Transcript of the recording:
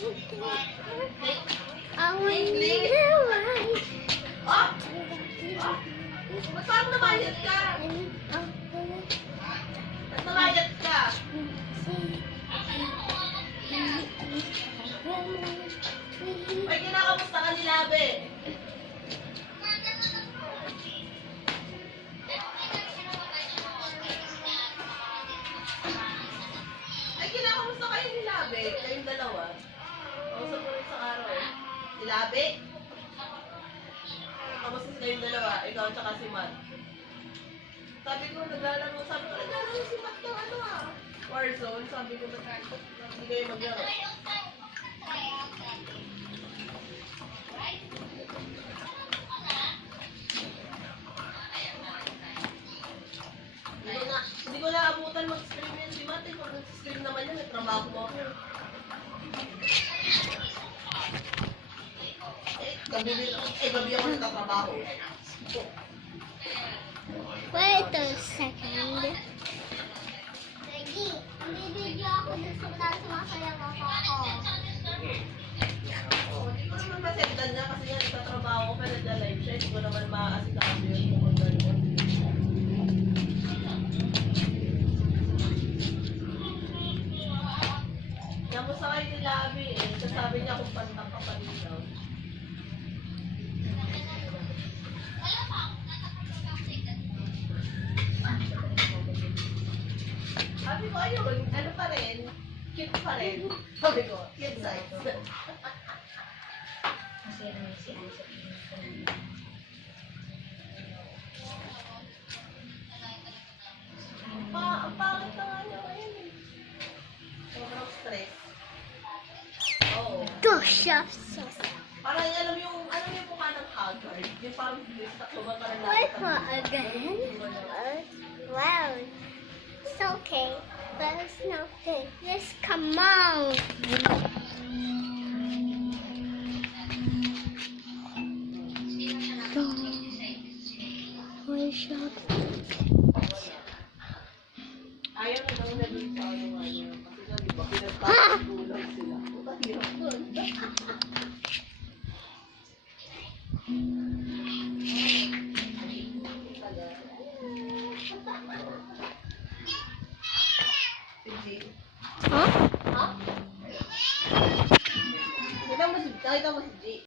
I wonder Oh! Ba't parang namayat ka? Ba't namayat ka? Ay, kinakamusta ka ni Labe? Ay, kinakamusta kayo ni Labe? Kayong dalawa? Kausap ko rin sa araw. Si Labe? Kamusta kayong dalawa? Ikaw at saka si Matt. Sabi ko, naglalaro si Matt ng ano ah. Warzone. Sabi ko, hindi kayo maglaro. Hindi ko na abutan mag-stream yan si Matt. Kung nag-stream naman yan, may trabaho mo ako. Gabi ako nagtatrabaho. Wait a second. Lagi, bibidyo ako dun sa sumasayang ako. Hindi ko naman masendan niya kasi yan nagtatrabaho ko pa nagla-live siya. Hindi ko naman maasikaso yun kung gano'n. Namusta kayo ni Labi eh. Sasabi niya kung pantang ka pa rin daw. Sabi ko, ayun, ano pa rin? Cute pa rin. Sabi ko, cute size. Ang pangit na nga niya ngayon eh. Sobrang stress. Oo. Gosh, Parang alam yung mukha ng haggard. Yung parang bilis na kumakaroon na. wait for again. Wow. It's okay. But it's not good. Just come on. Ayaw na daw na dun sa ano nga niya. Kasi nga, di ba, pinagpapagulong sila. Ang kahirap nun.